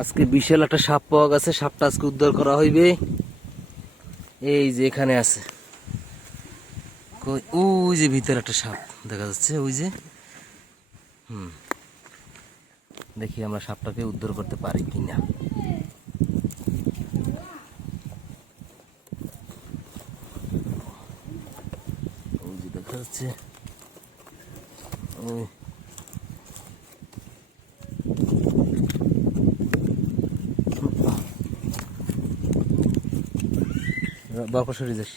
আজকে বিশাল একটা সাপ পাওয়া গেছে। সাপটা আজকে উদ্ধার করা হইবে। এই যে এখানে আছে, ওই যে ভিতরে একটা সাপ দেখা যাচ্ছে, ওই যে দেখি আমরা সাপটাকে উদ্ধার করতে পারি কিনা। ওই যে দেখা যাচ্ছে, ওই বাপা সরে যাস।